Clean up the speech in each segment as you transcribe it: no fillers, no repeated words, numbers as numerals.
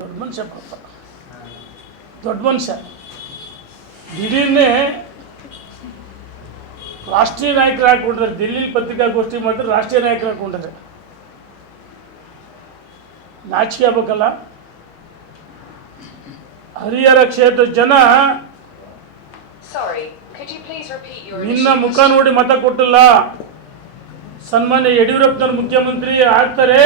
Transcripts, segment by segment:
ದೊಡ್ಡ ಮನುಷ್ಯ ಪಾಪ, ದೊಡ್ಡ ಮನುಷ್ಯ. ದಿಢೀರ್ನೇ ರಾಷ್ಟ್ರೀಯ ನಾಯಕರು ಹಾಕೊಂಡಿದ್ದಾರೆ. ದಿಲ್ಲಿ ಪತ್ರಿಕಾಗೋಷ್ಠಿ ಮಾಡಿದ್ರೆ ರಾಷ್ಟ್ರೀಯ ನಾಯಕರು ಹಾಕೊಂಡಿದ್ದಾರೆ. ನಾಚಿಕೆ ಆಗ್ಬೇಕಲ್ಲ. ಹರಿಹರ ಕ್ಷೇತ್ರ ಜನ ನಿನ್ನ ಮುಖ ನೋಡಿ ಮತ ಕೊಟ್ಟಿಲ್ಲ. ಸನ್ಮಾನ್ಯ ಯಡಿಯೂರಪ್ಪನವ್ರು ಮುಖ್ಯಮಂತ್ರಿ ಆಗ್ತಾರೆ.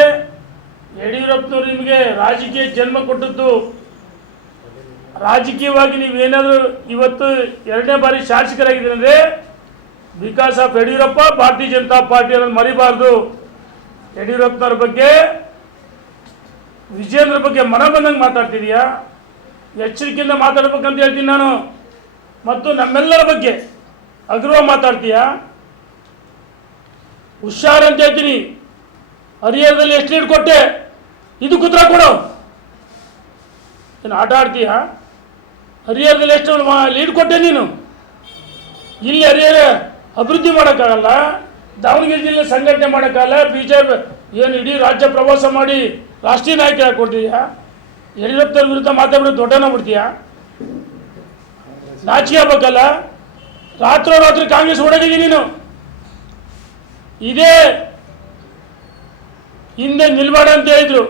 ಯಡಿಯೂರಪ್ಪನವ್ರು ನಿಮಗೆ ರಾಜಕೀಯ ಜನ್ಮ ಕೊಟ್ಟದ್ದು. ರಾಜಕೀಯವಾಗಿ ನೀವೇನಾದರೂ ಇವತ್ತು ಎರಡನೇ ಬಾರಿ ಶಾಸಕರಾಗಿದ್ದೀರಿ ಅಂದರೆ ಬಿಕಾಸ್ ಆಫ್ ಯಡಿಯೂರಪ್ಪ, ಭಾರತೀಯ ಜನತಾ ಪಾರ್ಟಿ ಅನ್ನೋದು ಮರಿಬಾರ್ದು. ಯಡಿಯೂರಪ್ಪನವ್ರ ಬಗ್ಗೆ, ವಿಜೇಂದ್ರ ಬಗ್ಗೆ ಮನ ಬಂದಂಗೆ ಮಾತಾಡ್ತಿದೀಯಾ. ಎಚ್ಚರಿಕೆಯಿಂದ ಮಾತಾಡ್ಬೇಕಂತ ಹೇಳ್ತೀನಿ ನಾನು. ಮತ್ತು ನಮ್ಮೆಲ್ಲರ ಬಗ್ಗೆ ಅಗೌರವ ಮಾತಾಡ್ತೀಯಾ. ಹುಷಾರ್ ಅಂತ ಹೇಳ್ತೀನಿ. ಹರಿಹರದಲ್ಲಿ ಎಷ್ಟು ಲೀಡ್ ಕೊಟ್ಟೆ, ಇದು ಉತ್ತರ ಕೊಡು. ಏನು ಆಟ ಆಡ್ತೀಯಾ? ಹರಿಹರದಲ್ಲಿ ಎಷ್ಟು ಲೀಡ್ ಕೊಟ್ಟೆ ನೀನು? ಇಲ್ಲಿ ಹರಿಹರ ಅಭಿವೃದ್ಧಿ ಮಾಡೋಕ್ಕಾಗಲ್ಲ, ದಾವಣಗೆರೆ ಜಿಲ್ಲೆ ಸಂಘಟನೆ ಮಾಡೋಕ್ಕಾಗಲ್ಲ. ಬಿಜೆಪಿ ಏನು ಇಡೀ ರಾಜ್ಯ ಪ್ರವಾಸ ಮಾಡಿ ರಾಷ್ಟ್ರೀಯ ನಾಯಕ ಕೊಡ್ತೀಯಾ? ಯಡಿಯೂರಪ್ಪನವ್ರ ವಿರುದ್ಧ ಮಾತಾಡ್ಬಿಟ್ಟು ದೊಡ್ಡನ ಬಿಡ್ತೀಯಾ? ನಾಚಿಕೆ ಆಗ್ಬೇಕಲ್ಲ. ರಾತ್ರೋರಾತ್ರಿ ಕಾಂಗ್ರೆಸ್ ಹೊಡಗಿದ್ದೀನಿ ನೀನು. ಇದೇ ಹಿಂದೆ ನಿಲ್ಬೇಡ ಅಂತ ಹೇಳಿದ್ರು.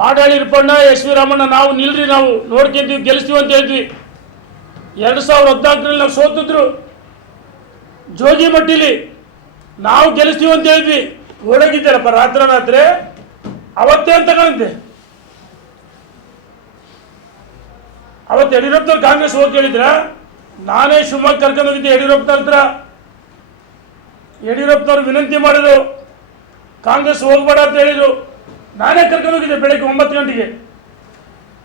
ಮಾಡಾಳಿ ಇರ್ಪಣ್ಣ, ಎಸ್ ವಿ ರಾಮಣ್ಣ, ನಾವು ನಿಲ್ರಿ, ನಾವು ನೋಡ್ಕೊಂತೀವಿ, ಗೆಲ್ಲಿಸ್ತೀವಿ ಅಂತ ಹೇಳಿದ್ವಿ. 2014ರಲ್ಲಿ ನಾವು ಸೋತಿದ್ರು ಜೋಗಿಮಟ್ಟಿಲಿ. ನಾವು ಗೆಲ್ಲಿಸ್ತೀವಿ ಅಂತ ಹೇಳಿದ್ವಿ. ಹೊಡಗಿದ್ದಾರಪ್ಪ ರಾತ್ರಿ. ಅವತ್ತೇ ಅಂತ ಕಾಣುತ್ತೆ. ಅವತ್ತು ಯಡಿಯೂರಪ್ಪನವ್ರು ಕಾಂಗ್ರೆಸ್ ಹೋಗಿ ಹೇಳಿದ್ರ? ನಾನೇ ಶಿವಮೊಗ್ಗ ಕರ್ಕೊಂಡು ಹೋಗಿದ್ದೆ ಯಡಿಯೂರಪ್ಪನವ್ರ ಹತ್ರ. ಯಡಿಯೂರಪ್ಪನವ್ರು ವಿನಂತಿ ಮಾಡಿದ್ರು, ಕಾಂಗ್ರೆಸ್ ಹೋಗ್ಬೇಡ ಅಂತ ಹೇಳಿದ್ರು. ನಾನೇ ಕರ್ಕೊಂಡು ಹೋಗಿದ್ದೆ ಬೆಳಗ್ಗೆ 9 ಗಂಟೆಗೆ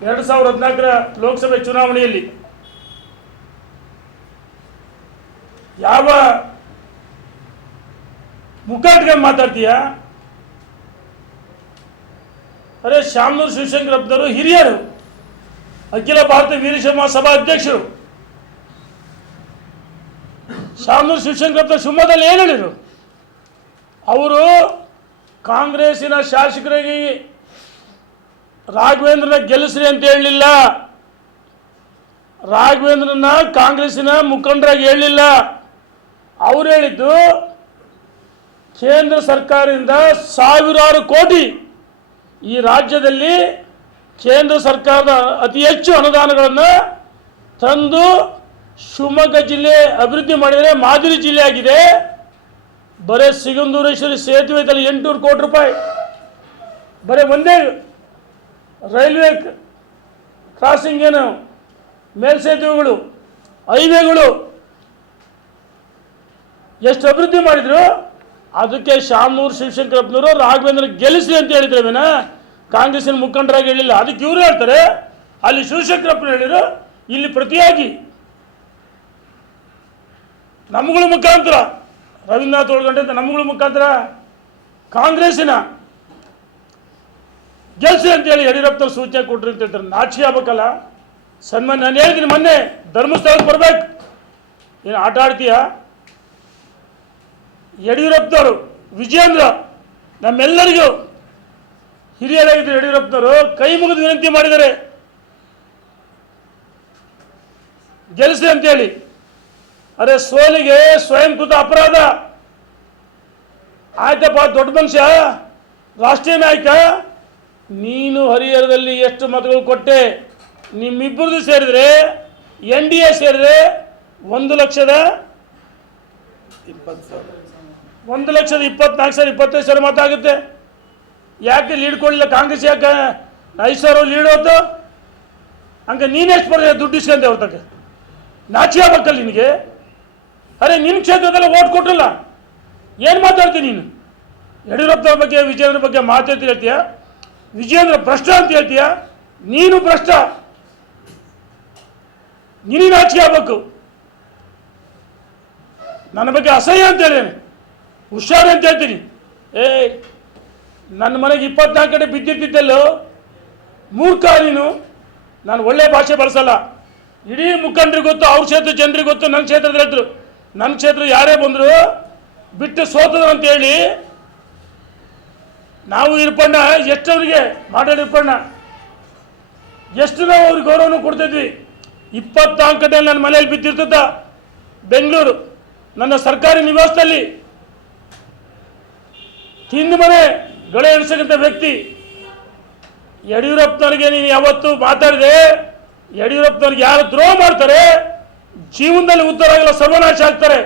2014ರ ಲೋಕಸಭೆ ಚುನಾವಣೆಯಲ್ಲಿ. ಯಾವ ಮುಖಾಂತರ ಮಾತಾಡ್ತೀಯ? ಅರೆ, ಶಾಮನೂರು ಶಿವಶಂಕರಪ್ಪನವರು ಹಿರಿಯರು, ಅಖಿಲ ಭಾರತ ವೀರಶೈವ ಸಭಾ ಅಧ್ಯಕ್ಷರು. ಶಾಮನೂರು ಶಿವಶಂಕರಪ್ಪ ಶಿವಮೊಗ್ಗದಲ್ಲಿ ಏನು ಹೇಳಿದರು? ಅವರು ಕಾಂಗ್ರೆಸ್ಸಿನ ಶಾಸಕರಿಗೆ ರಾಘವೇಂದ್ರನ ಗೆಲ್ಲಿಸ್ರಿ ಅಂತ ಹೇಳಲಿಲ್ಲ. ರಾಘವೇಂದ್ರನ ಕಾಂಗ್ರೆಸ್ಸಿನ ಮುಖಂಡರಾಗಿ ಹೇಳಲಿಲ್ಲ. ಅವ್ರು ಹೇಳಿದ್ದು ಕೇಂದ್ರ ಸರ್ಕಾರದಿಂದ ಸಾವಿರಾರು ಕೋಟಿ ಈ ರಾಜ್ಯದಲ್ಲಿ ಕೇಂದ್ರ ಸರ್ಕಾರದ ಅತಿ ಹೆಚ್ಚು ಅನುದಾನಗಳನ್ನು ತಂದು ಶಿವಮೊಗ್ಗ ಜಿಲ್ಲೆ ಅಭಿವೃದ್ಧಿ ಮಾಡಿದರೆ ಮಾದರಿ ಜಿಲ್ಲೆ ಆಗಿದೆ. ಬರೀ ಸಿಗಂದೂರೇಶ್ವರಿ ಸೇತುವೆ ಇದರಲ್ಲಿ 800 ಕೋಟಿ ರೂಪಾಯಿ. ಬರೀ ಒಂದೇ ರೈಲ್ವೆ ಕ್ರಾಸಿಂಗ್, ಏನು ಮೇಲ್ಸೇತುವೆಗಳು, ಹೈವೇಗಳು ಎಷ್ಟು ಅಭಿವೃದ್ಧಿ ಮಾಡಿದ್ರು. ಅದಕ್ಕೆ ಶಾಮನೂರು ಶಿವಶಂಕರಪ್ಪನವರು ರಾಘವೇಂದ್ರ ಗೆಲ್ಲಿಸಿ ಅಂತ ಹೇಳಿದ್ರೇನ ಕಾಂಗ್ರೆಸ್ಸಿನ ಮುಖಂಡರಾಗಿ ಹೇಳಿಲ್ಲ. ಅದಕ್ಕೆ ಇವರು ಹೇಳ್ತಾರೆ, ಅಲ್ಲಿ ಶಿವಶಂಕರಪ್ಪನ ಹೇಳಿದ್ರು, ಇಲ್ಲಿ ಪ್ರತಿಯಾಗಿ ನಮ್ಮಗಳ ಮುಖಾಂತರ ರವೀಂದ್ರನಾಥ್ ಒಳಗಂಡೆ ನಮ್ಮಗಳ ಮುಖಾಂತರ ಕಾಂಗ್ರೆಸ್ಸಿನ ಗೆಲ್ಸಿ ಅಂತೇಳಿ ಯಡಿಯೂರಪ್ಪನವ್ರು ಸೂಚನೆ ಕೊಟ್ಟರು ಅಂತ ಹೇಳ್ತಾರೆ. ನಾಚಿಕೆ ಆಗ್ಬೇಕಲ್ಲ. ಸನ್ಮಾನ, ನಾನು ಹೇಳಿದ್ದೀನಿ ಮೊನ್ನೆ, ಧರ್ಮಸ್ಥಳಕ್ಕೆ ಬರ್ಬೇಕು. ಏನು ಆಟ ಆಡ್ತೀಯ? ಯಡಿಯೂರಪ್ಪನವರು, ವಿಜೇಂದ್ರ, ನಮ್ಮೆಲ್ಲರಿಗೂ ಹಿರಿಯರಾಗಿದ್ದರು. ಯಡಿಯೂರಪ್ಪನವರು ಕೈ ಮುಗಿದು ವಿನಂತಿ ಮಾಡಿದ್ದಾರೆ, ಗೆಲ್ಲಿಸಿ ಅಂತೇಳಿ. ಅರೆ, ಸೋಲಿಗೆ ಸ್ವಯಂಕೃತ ಅಪರಾಧ. ಆಯ್ತಪ್ಪ, ದೊಡ್ಡ ಮನುಷ್ಯ, ರಾಷ್ಟ್ರೀಯ ನಾಯಕ, ನೀನು ಹರಿಹರದಲ್ಲಿ ಎಷ್ಟು ಮತಗಳು ಕೊಟ್ಟೆ? ನಿಮ್ಮಿಬ್ಬರದು ಸೇರಿದ್ರೆ, NDA ಸೇರಿದ್ರೆ 1,24,025 ಮತ ಆಗುತ್ತೆ. ಯಾಕೆ ಲೀಡ್ ಕೊಡಲಿಲ್ಲ ಕಾಂಗ್ರೆಸ್? ಯಾಕೆ 5,000 ಲೀಡ್ ಹೋಯ್ತು? ಹಂಗೆ ನೀನೆಷ್ಟು ಬರ ದುಡ್ಡು ಇಸ್ಕೊಂಡೆ ಅವ್ರ ತಕ್ಕ? ನಾಚಿಕೆ ಆಗ್ಬೇಕಲ್ಲ ನಿನಗೆ. ಅರೆ, ನಿನ್ನ ಕ್ಷೇತ್ರದಲ್ಲಿ ಓಟ್ ಕೊಟ್ಟಿಲ್ಲ, ಏನು ಮಾತಾಡ್ತೀನಿ ನೀನು? ಯಡಿಯೂರಪ್ಪನವ್ರ ಬಗ್ಗೆ, ವಿಜೇಂದ್ರ ಬಗ್ಗೆ ಮಾತಾಡ್ತಿ ಹೇಳ್ತೀಯ. ವಿಜೇಂದ್ರ ಭ್ರಷ್ಟ ಅಂತ ಹೇಳ್ತೀಯ. ನೀನು ಭ್ರಷ್ಟ, ನಿನಗೆ ನಾಚಿಕೆ ಆಗ್ಬೇಕು. ನನ್ನ ಬಗ್ಗೆ ಅಸಹ್ಯ ಅಂತ ಹೇಳೇನು, ಹುಷಾರು ಅಂತ ಹೇಳ್ತೀನಿ. ನನ್ನ ಮನೆಗೆ 24 ಕಡೆ ಬಿದ್ದಿದ್ದೆಲ್ಲೋ ಮೂರ್ಖ ನೀನು. ನಾನು ಒಳ್ಳೆ ಭಾಷೆ ಬಳಸಲ್ಲ. ಇಡೀ ಮುಖಂಡರಿಗೆ ಗೊತ್ತು, ಅವ್ರ ಕ್ಷೇತ್ರ ಜನರಿಗೆ ಗೊತ್ತು, ನನ್ನ ಕ್ಷೇತ್ರದ ಹೇಳ್ತರು. ನನ್ನ ಕ್ಷೇತ್ರ ಯಾರೇ ಬಂದರು ಬಿಟ್ಟು ಸೋತದ ಅಂತ ಹೇಳಿ ನಾವು ಇರ್ಪಣ್ಣ ಎಷ್ಟವರಿಗೆ ಮಾತಾಡಿ ಇರ್ಪಣ್ಣ ಎಷ್ಟು ನಾವು ಅವ್ರಿಗೆ ಗೌರವನೂ ಕೊಡ್ತಿದ್ವಿ. 24 ಗಂಟೆ ನನ್ನ ಮನೆಯಲ್ಲಿ ಬಿದ್ದಿರ್ತದ. ಬೆಂಗಳೂರು ನನ್ನ ಸರ್ಕಾರಿ ನಿವಾಸದಲ್ಲಿ ತಿಂದು ಮನೆ ಗಳೆ ಎಣಿಸಕ್ಕಂಥ ವ್ಯಕ್ತಿ ಯಡಿಯೂರಪ್ಪನವ್ರಿಗೆ ನೀನು ಯಾವತ್ತು ಮಾತಾಡಿದೆ? ಯಡಿಯೂರಪ್ಪನವ್ರಿಗೆ ಯಾರು ದ್ರೋಹ ಮಾಡ್ತಾರೆ ಜೀವನದಲ್ಲಿ ಉದ್ಧಾರ ಆಗಲ್ಲ, ಸರ್ವನಾಶ ಆಗ್ತಾರೆ.